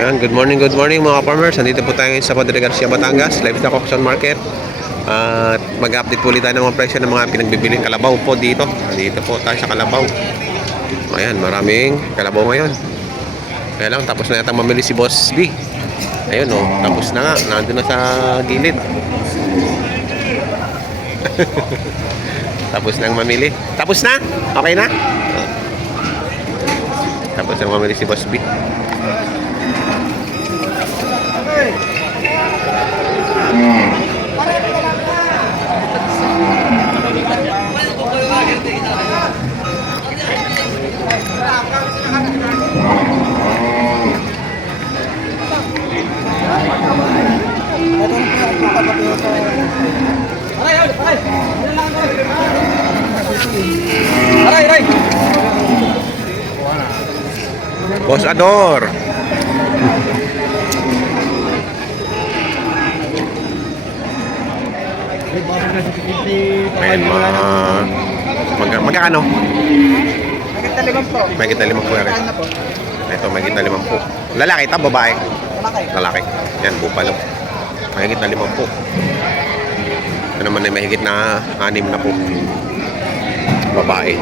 Yan, good morning mga farmers. Nandito po tayo ngayon sa Padre Garcia, Batangas, Livestock Auction Market. At mag-update po ulit tayo ng mga presyo ng mga pinagbibiling kalabaw po dito. Dito po tayo sa kalabaw. Ayan, maraming kalabaw ngayon. Kaya lang, tapos na yata mamili si Boss B. Ayun o, tapos na nga. Nandun na sa gilid. Tapos na ang mamili. Tapos na? Okay na? Tapos na mamili si Boss B. Boss Ador. May magkano? May kita 5 po. Ito, may kita 5 po. Lalaki ito, babae? Lalaki. Yan, bupalo. May kita 5 po. Ito naman ay mahigit na 6 na po. Babae.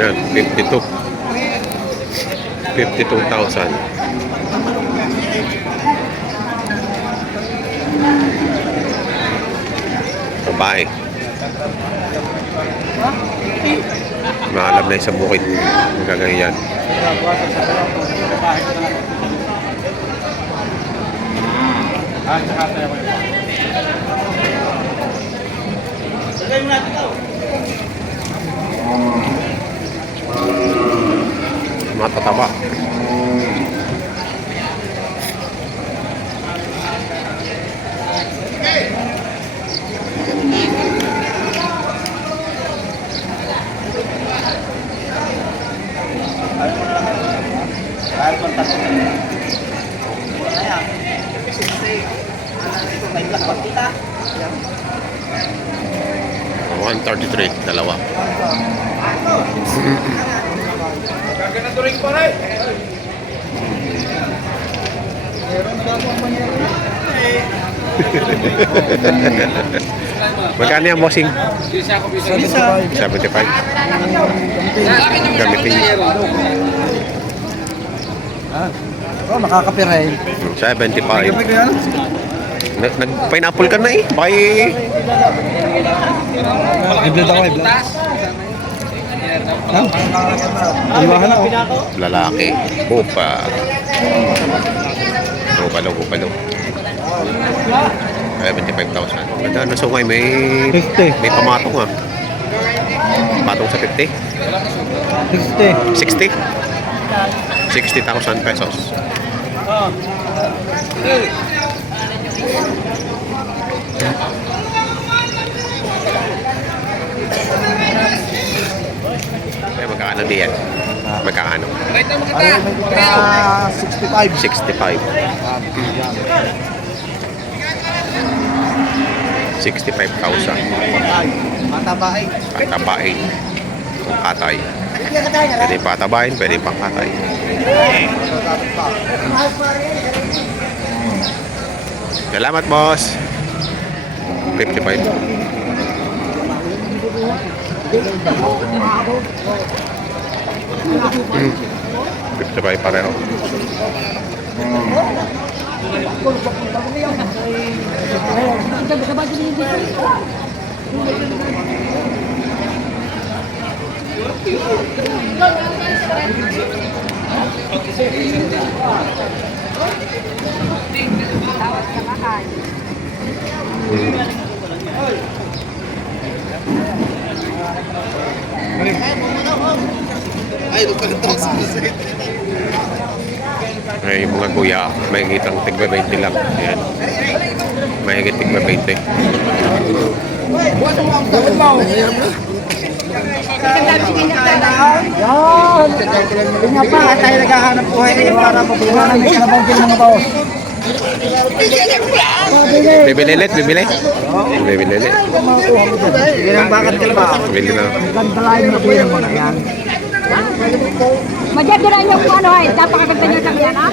Yan, 52. 52,000. Babae. Mahalap na isang bukid. Magaganyan yan. Matataba. $133, dalawa. Magkano yung bossing? 75. Gamitin. Oh, makakapira eh. 75. Nag-pineapple ka na eh. Bye. I-blood ako, i-blood. Iwahan ako. Lalaki. Upa. Upalo. 75,000. Ganda, nasungay. May 50. may pamatong ah. Patong sa 50. 60. 60. 60,000 pesos. Kaya magkakano diyan? Magkakano? 65. 65. 65,000. Matabahay. Patabain. Kung katay. Pwede patabain, pwede pang katay. Salamat, boss. 55. 55 pareho. Ay, mga kuya, may higitang tigba 20 lang. Ayan. May higit tigba 20. Yan! Hindi nga pa, tayo naghahanap buhay para mabuhay namin kalabaw din mga baos. Bibili ulit, bibili. Bibili ulit. Sige lang, bakit ka ba? Bibili na. Gandalain mo po yung mga yan. Magyadala niyo kung ano ay, napakaganda niyo sa kanya, ha?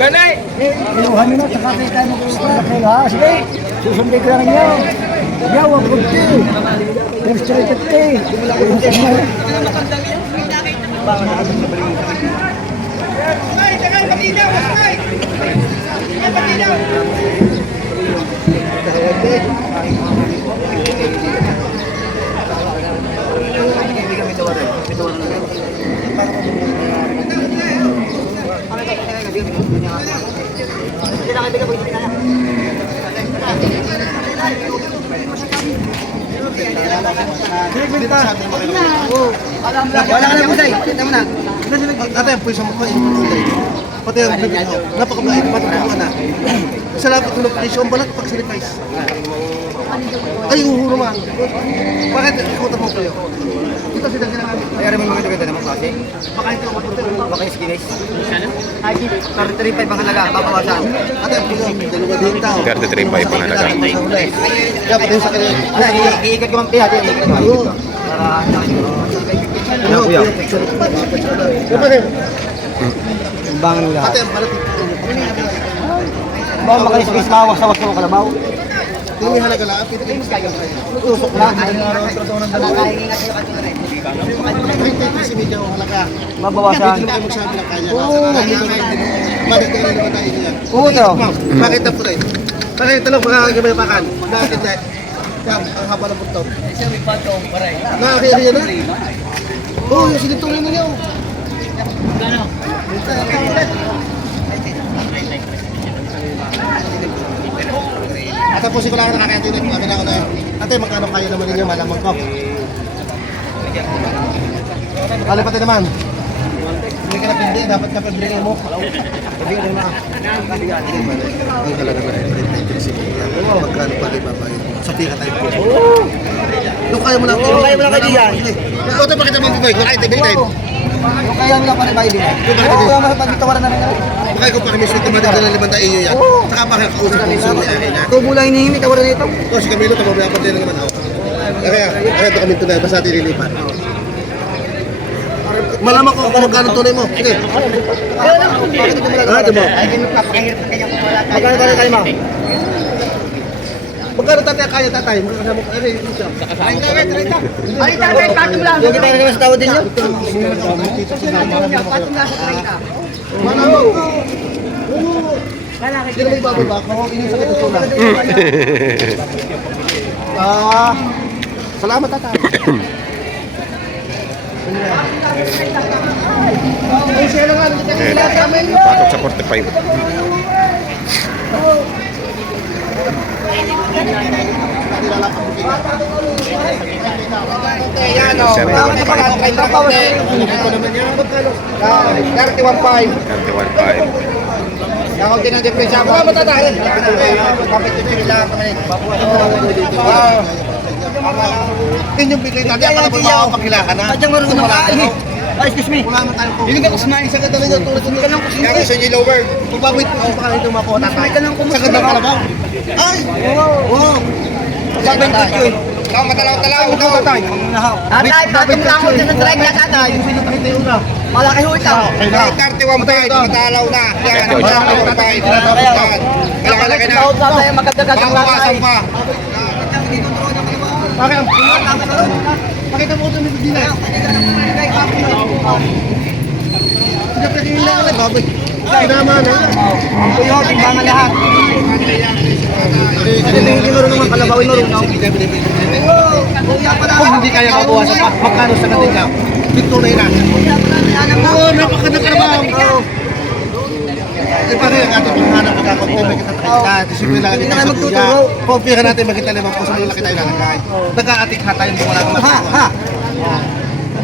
Kanay! Inuhan nyo na, saka tayo mag-uusap ha. Sige, susundin ko lang nyo. Yaw, ang kunti. Illustrated te. Wala ka na po tayo. Kita mo na. Ate, ang puso mo ko. Pati ang bibig mo. Napakabait. Matutuwa na. Sa lahat ng location, balat pag-sacrifice. Ay, uhuro man. Bakit? Ikutan mo kayo. Ito sila ginagawa. Ay, aram mo mga ganda naman klase. Baka ito ang mapunta. Baka yung skinis. 35 ang halaga, babawasan. Ate, ang puso. Dalawa din tao. 33.5 ang halaga. Kaya pati sa kanila. Iikat ko mang piha, iikat ko mang piha. Para Ano, kuya? imbangan nila. Ate, ang balat. Baka makaliskis mawasawas ko ng kalabaw. Hindi halaga lang. Usok na. Si Media ang halaga. Mabawasan. Hindi naman magsabi ng kanya. Oo. Bakit tayo naman tayo niya? Oo, to. Bakit na po tayo? Bakit talong makakagabay pakan? Bakit na? Ang haba ng punto. Nakakaya niya na? Oo, yung sinitulin ninyo. At tapos ko lang nakakaintindi. Sabi na ako na, ate, magkano kayo naman ninyo? Malamang ko. Kali pati naman. Hindi ka napindi, dapat ka pabigyan mo. Pabigyan mo na. Ang halaga na rin. Magkano pa rin babayad mo? Sa pira tayo po. Nung kaya mo lang. Kaya mo lang kayo yan. Ikaw ito, bakit naman bibay? Kung tayo tayo. Kung kaya nila pa rin bayo din. Oo, kaya mapagtawaran na rin. Baka ikaw pa kami sa tumadag na 5,000 iyo yan. Saka baka kausap mo sa mga na. Ikaw mula hinihingi, tawaran na ito. O si Camilo, tamabayapan din naman ako. Kaya ito kami tunay, basta nililipan. Malaman ko kung magkano tunay mo. Sige. Ano mo? Magkano ba kayo, ma'am? Magkano tatay kaya tatay? Magkano mo kaya? Ay, tatay, patong lang. Yung kita naman sa tawad din nyo? Hindi na may bababa ako. Inisakit ito lang. Salamat tatay. Ay, siya lang nga. Patok sa 45. Sir, 31.5. 31.5. Kakauti ng depresya mo. Salamat tatay. Kapit yung pila kami. Yun yung bigay natin. Akala mo makakapagkilakan na. Sadyang marunong ka. Ay, excuse me. Wala naman tayo po. Hindi ka kusmahin sa ganda nyo. Tulad ka lang kusmahin. Kaya gusto niyo lower. Magbabait po ako baka ito makuha tatay. Kusmahin ka lang kung Sa ganda ka na ba? Ay! Wow! Sabi ng tutyo eh. Ikaw matalaw-talaw. Ikaw tatay. Atay, patong lang ako dyan ng drive na tatay. Yung pinapakita yung una. Malaki ho ito. Ay, 31.5. Matalaw na. Yan. Matalaw na tayo. Tinatapos. Malaki na. Sahod tatay, magkagdagan ng Bawasan tatay. pa. Bakit ang pakita mo ito nito din eh. Pinapakita lang na baboy. Kinama na. Kuyo, timbangan lahat. Hindi marunong mga kalabawin marunong. Kung hindi kaya mabawasan pa, magkano sa kanil ka? Pintunay na. Oo, napakaganda ka naman. Eh, paano yung ating panghanap pagkakunti, may kita tayo disiplina lang Hindi na tayo sa kayo kuya. magtuturo. Pumpihan natin magkita naman po sa mga laki tayo lalagay. Nagka-atik ha tayo, wala naman. Ha?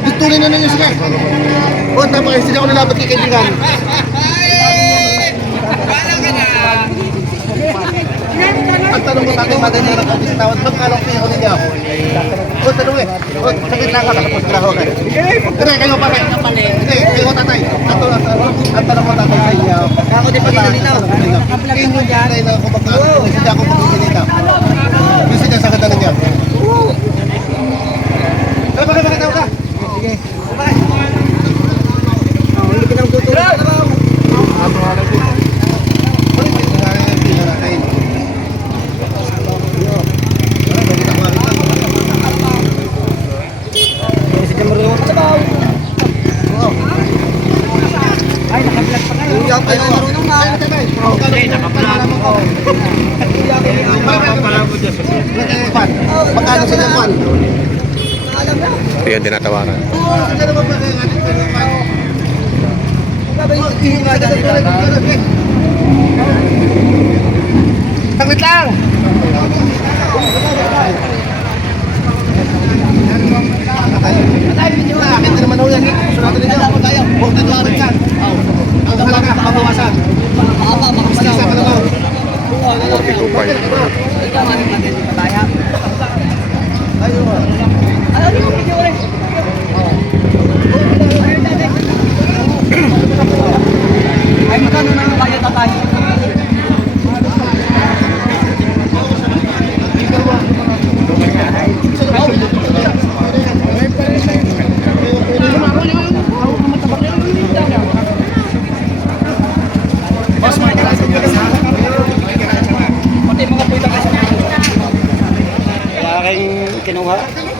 Pintunay na ninyo, sige. O, tama kayo, sila ko nilabat kay kaibigan. Ang tanong mo tatay, maganda na ang tawad, magkano kayo ninyo? O, tanong eh. O, sakit lang ka, tapos ka ako. Hindi, kayo pa rin. Hindi, kayo tatay. Ang tanong ko tatay sa inyo. Ako di pa ginilitaw. Hindi mo dyan. Hindi ako pagkakalita. Gusto niya sa katalan niya. Bakit daw ka? Sige. Hindi ka nang tutulog. Ay, naka-vlog pa kayo. Hindi ako marunong na. Magkano sa Japan? Ito yung tinatawaran. Saglit lang! Akin din naman ho yan. Sunod din yan. Huwag dito arin yan. Ang halaga, mabawasan. Basta isa ka na lang. 42.5. Ay, magkano na ang kaya tatay? Wala kayong kinuha?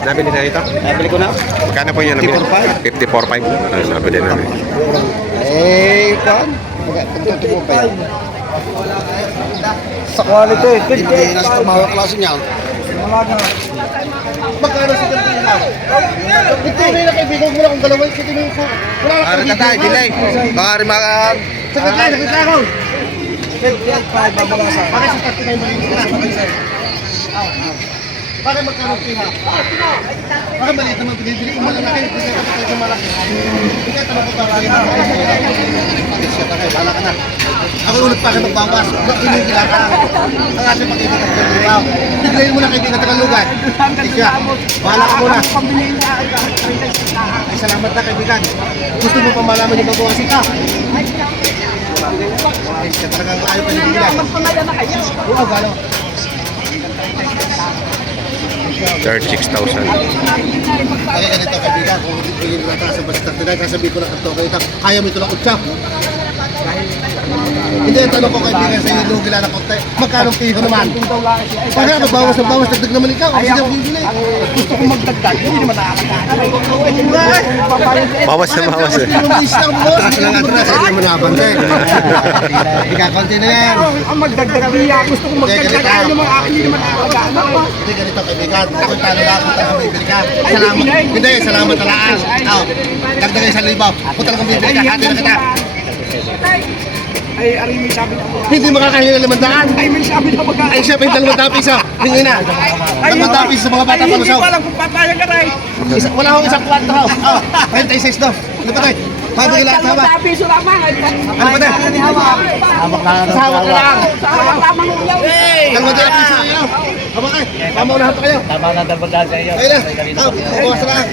Nabili na ito? Nabili ko na. Magkano po yun? 54.5. Nabili na. Eh, kan? Sa quality, 58.5. Mahal klase niya. Magkano sa ganito na? Ito rin na kaibigan mo lang kung dalawa. Ito rin ko. Wala na kaibigan. Baka rin mga... Saglit lang ako. 58.5 babalasan. Bakit sa 39 maliit na? Bakit magkano piha? Bakit maliit naman pinibili? Kung malalaki, hindi ka kapatid ng malaki. Hindi ka tanong ko talaga. Bakit siya tayo? Bala ka na. Ako ulit pa kayo magbawas. Inigila ka. Ang ating pag-ibig ng kaibigan. Biglayin mo na kaibigan ng lugar. Hindi siya. Bahala ka muna. Ay, salamat na kaibigan. Gusto mo pa malaman yung babawasin ka? Ay, siya talagang ayaw ka niligilan. Oo, gano'n. 36,000. Kaya ganito kaibigan, kung bigyan ko lang ka sa basta tinay, sasabihin ko lang ito kita, kaya mo ito lang utsa. Hindi, tanong ko kaibigan sa iyo, lugila na konti. Magkano piho naman? Kaya magbawas ng bawas, dagdag naman ikaw. Kasi yung bibili. Gusto kong magdagdag, hindi naman nakakagana. Bawas na bawas. Kasi naman nabante. Ikakonti na yan. Ang magdagdag niya, gusto kong magdagdag, ayaw naman akin, hindi naman nakakagana. Hindi ganito kaibigan, kung talo lang, kung talagang bibili ka. Salamat. Hindi, salamat na laan. Dagdagay sa libaw. Kung talagang bibili ka, hati na kita. Ay, ari may sabi na mo. Hindi makakahinga ng 500. Ay, may sabi na magkano. Ay, siya pa yung 200 piso. Tingin na. 200 piso sa mga bata Ay, pa hindi masaw. ko alam kung papayag ka rin. Wala akong isang kwarto ho. 26 do. Ano ba tayo? Pabigil lahat ha ba? Sa piso lamang. Ano ba tayo? Hawak na Sahawak na lang. Sa lamang uyaw. 200 piso na yun. Haba kayo. Pamaunahan pa kayo. Tama na dapat sa iyo. Ayun na. Bukas na lang.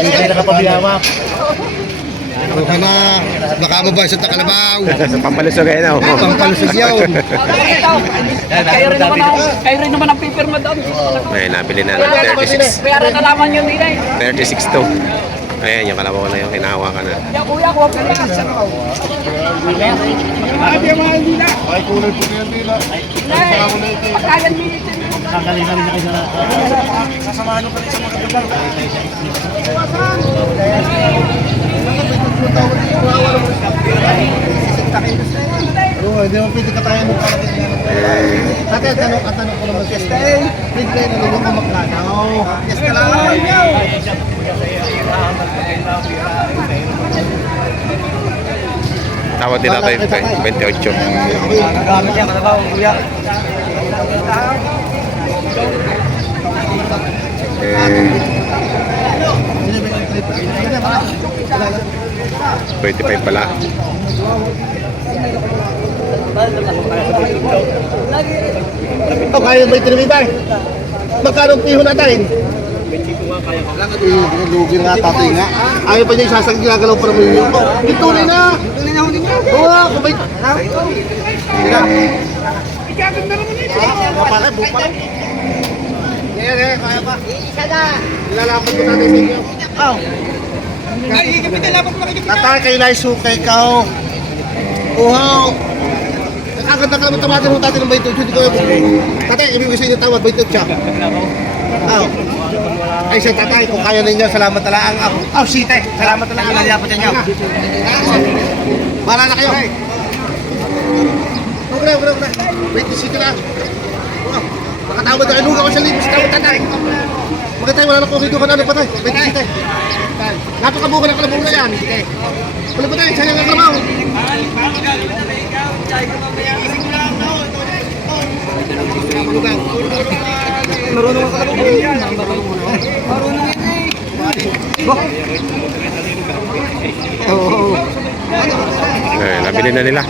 Hindi na kapabiyawa. Okay na. Baka mabasot na kalabaw. Pampalusog kayo na. Pampalusog yun. Kayo rin naman ang pipirma doon. Ay, nabili na ng 36. Kaya rin nalaman yun nila eh. 36 to. Ayan, yung kalabaw na yung hinahawakan na. Yung kuya, huwag ka na. Ay, kulay po na yan nila. Pagkayan militin. Kakalinan na kayo na. Sasamahan ko rin sa mga lugar. Oo, hindi mo pwede katayan mo para din. Ate, tanong ko naman siya. Pwede kayo nalulong ka magkano. Yes ka lang. Tawad din natin 28. Gamit yan, kalabaw, kuya. Eh, 25 pala. Oh, kaya ba ito na Magkano ang piho natin? Lugi nga tatay nga. Ayaw pa niya isasang ginagalaw pa naman yun. Ituloy na! Ituloy na huli niya. Oo, kumay. Bupala, bupala. Kaya pa. Isa na. Nilalapat ko natin sa inyo. Oh. Tatay kayo na isukay ka ho. Uhaw. Agad na kalaman tamatin mo natin ng 28. Hindi ko tatay, ibig sa inyo tawad, 28 siya. Oh. Ay, siya tatay, kung kaya ninyo, salamat na lang ako. Oh, site, salamat na lang. Ilalapot niyo. Para na kayo. Huwag na. Wait, site na. Makatawad na, inuga ko sa linis. Tawad tatay. Magkatay, wala na kung hindi ko na patay. Wait, site. Napakabuka ng kalabong na yan. Wala pa tayo, sayang ang kalabaw. Marunong ang kalabong. Marunong yan Eh, nabili na nila.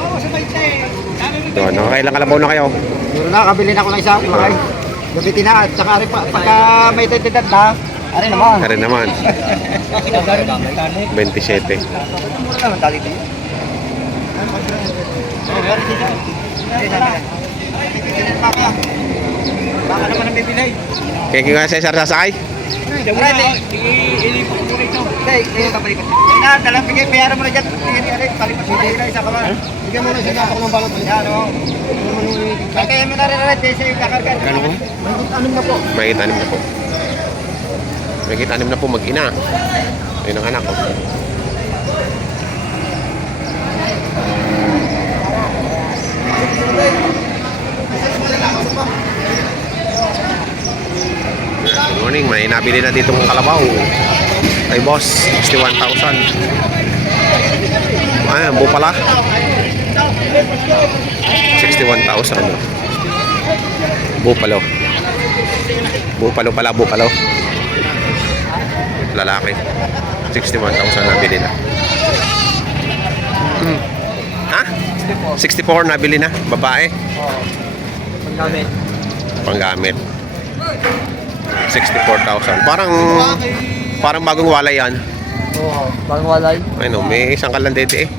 So, nakakailang kalabaw na kayo? Meron na, kabili na ko ng isa. Okay. Gabitin na, at saka rin pa, pagka may titidad na, ari naman. Kaya naman. 27. Baka naman ang bibili. Kaya nga Cesar sasakay? Hindi, babalik ko. Na, dalang bigay, bayaran mo na dyan. Palipas mo na isa ka man. Bigyan mo na siya ako ng balot. Yan, o. Kaya mo na rin siya yung kakargan. Anong na po? May 6 na po. May 6 na po mag-ina. Ayun ang anak ko. Good morning, may nabili na dito ng kalabaw. Ay boss, 61,000. Ayan, bupala. 61,000. Bupalo. Bupalo. Lalaki. 61,000 nabili na. Ha? 64 nabili na. Babae. Paggamit. Panggamit. 64,000. Parang bagong walay yan. Oo, bagong walay. Ayun, may isang kalandete eh.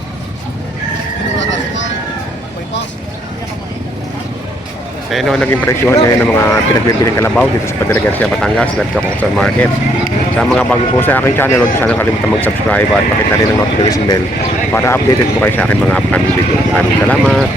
Ayun, naging presyohan ngayon ng mga pinagbibiling kalabaw dito sa Padre Garcia, Batangas, Live Auction Market. Sa mga bago po sa aking channel, huwag sana kalimutan mag-subscribe at pakita rin ang notification bell para updated po kayo sa aking mga upcoming video. Maraming salamat.